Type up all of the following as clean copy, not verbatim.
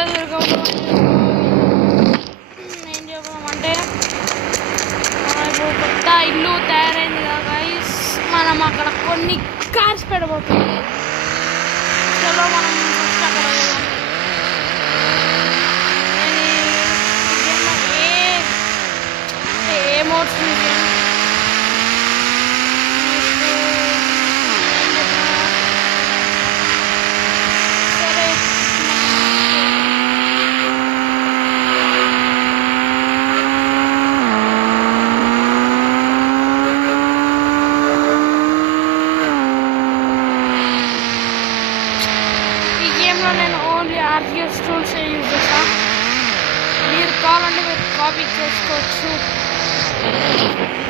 ఏం చెప్పామంటే ఇప్పుడు కొత్త ఇల్లు తయారైంది కదా గైస్, మనం అక్కడ కొన్ని కార్స్ పెట్టబోతుంది. చలో మనం ఫస్ట్ అక్కడ ఏ మోడ్స్ నేను ఓన్లీ ఆర్జిఎస్ టూల్స్ యూజ్ చేస్తాను. మీరు కావాలంటే మీరు కాపీ చేసుకోవచ్చు,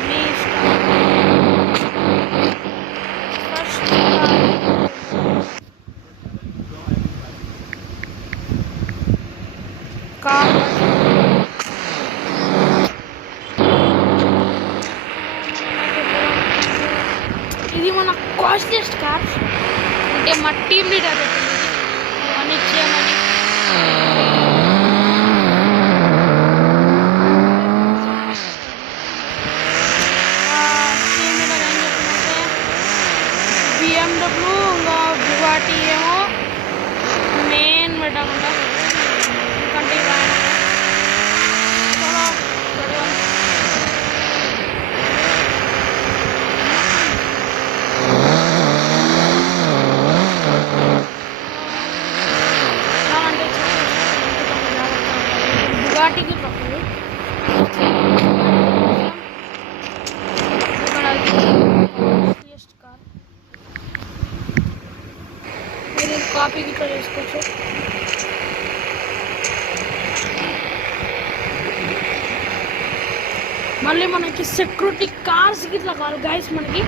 మీ ఇష్టం. ఫస్ట్ కార్ ఇది మన కాస్ట్లీయెస్ట్ కార్. అంటే మా టీమ్ లీడర్ ఇవన్నీ చేయమని. టీమ్ లీడర్ ఏం చెప్తుందంటే బిఎండబ్ల్యూ ఇంకా బుగాటి ఏమో మెయిన్ పెట్టకుండా ఎందుకంటే బుగాటికి పక్కది కార్. మీరు కాపీ గిట్లా చేసుకోవచ్చు. మళ్ళీ మనకి సెక్యూరిటీ కార్స్ గిట్లా కావాలి గైస్. మనకి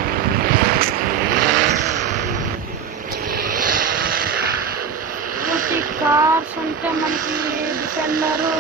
సెక్యూరిటీ కార్స్ అంటే మనకి డిఫెండరు